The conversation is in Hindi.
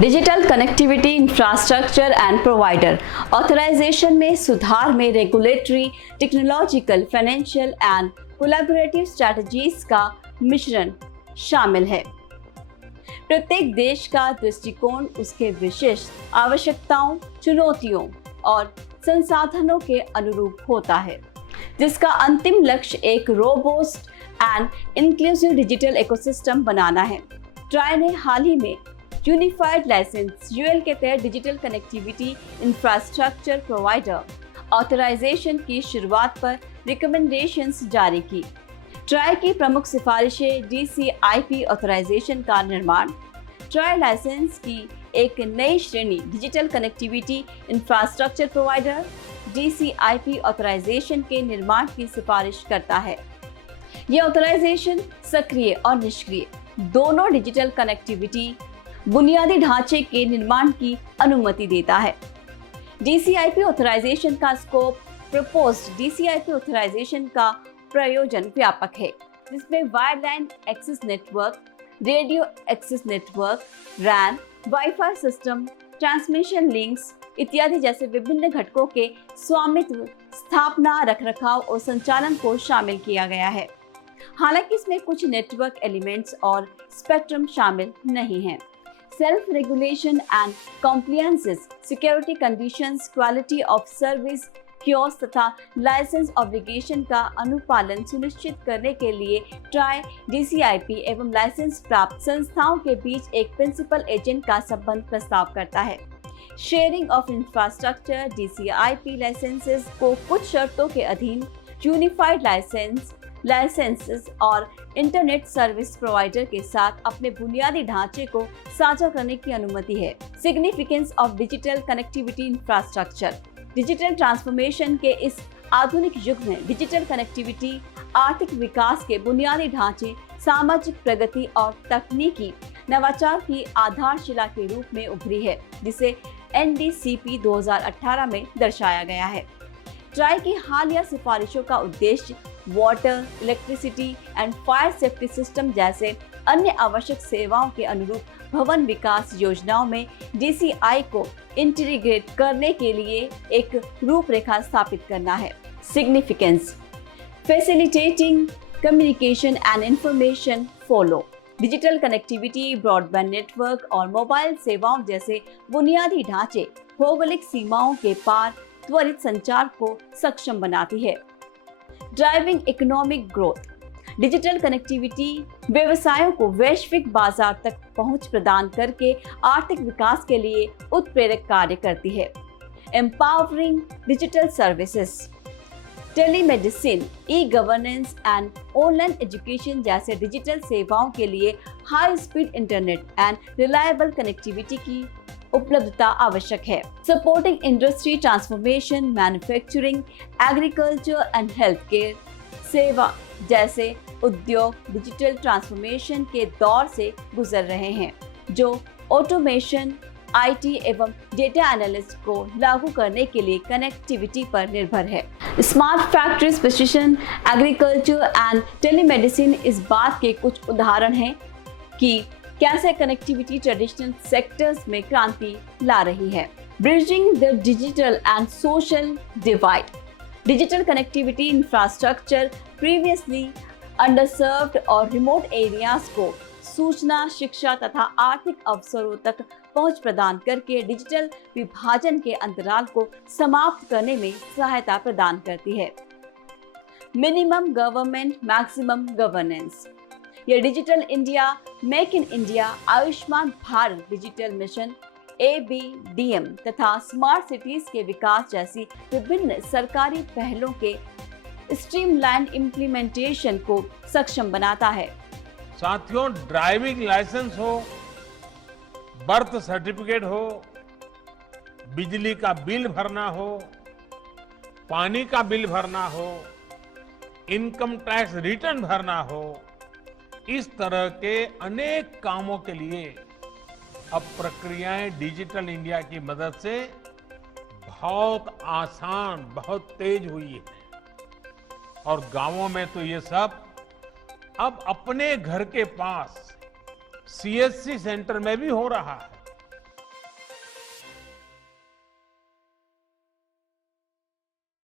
Digital connectivity infrastructure and provider authorisation में सुधार में regulatory, technological, financial and collaborative strategies का मिश्रण शामिल है। प्रत्येक देश का दृष्टिकोण उसके विशिष्ट आवश्यकताओं, चुनौतियों और संसाधनों के अनुरूप होता है, जिसका अंतिम लक्ष्य एक robust and inclusive digital ecosystem बनाना है। ट्राई ने हाल ही में यूनिफाइड लाइसेंस यूएल के तहत digital connectivity infrastructure provider authorisation की शुरुआत पर रिकमेंडेशंस जारी की। ट्राई की प्रमुख सिफारिशें DCIP ऑथराइजेशन का निर्माण, ट्राई लाइसेंस की एक नई श्रेणी digital connectivity infrastructure provider DCIP authorisation के निर्माण की सिफारिश करता है। यह ऑथराइजेशन सक्रिय और निष्क्रिय दोनों डिजिटल कनेक्टिविटी बुनियादी ढांचे के निर्माण की अनुमति देता है। DCIP ऑथराइजेशन का स्कोप प्रपोज्ड DCIP ऑथराइजेशन का प्रयोजन व्यापक है, जिसमें wireline access network, radio access network, RAN, wifi system, transmission links इत्यादि जैसे विभिन्न घटकों के स्वामित्व, स्थापना, रखरखाव और संचालन को शामिल किया गया है। हालांकि इसमें कुछ नेटवर्क एलिमेंट्स और स्पेक्ट्रम शामिल नहीं हैं। Self regulation and compliances, security conditions, quality of service, क्योस तथा लाइसेंस ऑब्लिगेशन का अनुपालन सुनिश्चित करने के लिए ट्राई DCIP एवं लाइसेंस प्राप्त संस्थाओं के बीच एक प्रिंसिपल एजेंट का संबंध प्रस्ताव करता है। Sharing of infrastructure DCIP licences को कुछ शर्तों के अधीन यूनिफाइड लाइसेंसेस और इंटरनेट सर्विस प्रोवाइडर के साथ अपने बुनियादी ढांचे को साझा करने की अनुमति है। Significance of digital connectivity infrastructure, digital transformation के इस आधुनिक युग में डिजिटल कनेक्टिविटी आर्थिक विकास के बुनियादी ढांचे, सामाजिक प्रगति और तकनीकी नवाचार की आधारशिला के रूप में उभरी है, जिसे NDCP 2018 में दर्शाया गया है। ट्राई की हालिया सिफारिशों का उद्देश्य water, electricity and fire safety system जैसे अन्य आवश्यक सेवाओं के अनुरूप भवन विकास योजनाओं में DCI को इंटीग्रेट करने के लिए एक रूपरेखा स्थापित करना है। Significance, facilitating communication and information flow, digital connectivity, broadband network और मोबाइल सेवाओं जैसे बुनियादी ढांचे भौगोलिक सीमाओं के पार त्वरित संचार को सक्षम बनाती है। Driving economic growth, digital connectivity व्यवसायों को वैश्विक बाजार तक पहुंच प्रदान करके आर्थिक विकास के लिए उत्प्रेरक कार्य करती है। Empowering digital services, telemedicine, e-governance and online education जैसे डिजिटल सेवाओं के लिए high speed internet and reliable connectivity की उपलब्धता आवश्यक है। Supporting industry transformation, manufacturing, agriculture and health care सेवा जैसे उद्योग डिजिटल ट्रांसफॉर्मेशन के दौर से गुजर रहे हैं, जो ऑटोमेशन, IT एवं डेटा एनालिस्ट को लागू करने के लिए कनेक्टिविटी पर निर्भर है। Smart factories, precision agriculture and telemedicine इस बात के कुछ उदाहरण हैं कि कैसे कनेक्टिविटी ट्रेडिशनल सेक्टर्स में क्रांति ला रही है। Bridging the digital and social divide, digital connectivity infrastructure previously underserved और रिमोट एरियाज को सूचना, शिक्षा तथा आर्थिक अवसरों तक पहुंच प्रदान करके डिजिटल विभाजन के अंतराल को समाप्त करने में सहायता प्रदान करती है। मिनिमम गवर्नमेंट, मैक्सिमम गवर्नेंस, यह digital India, make in India, Ayushman Bharat digital mission, ABDM तथा स्मार्ट सिटीज के विकास जैसी विभिन्न सरकारी पहलों के स्ट्रीमलाइन इम्प्लीमेंटेशन को सक्षम बनाता है। साथियों, ड्राइविंग लाइसेंस हो, बर्थ सर्टिफिकेट हो, बिजली का बिल भरना हो, पानी का बिल भरना हो, इनकम टैक्स रिटर्न भरना हो, इस तरह के अनेक कामों के लिए अब प्रक्रियाएं डिजिटल इंडिया की मदद से बहुत आसान, बहुत तेज हुई है। और गांवों में तो ये सब अब अपने घर के पास CSC सेंटर में भी हो रहा है।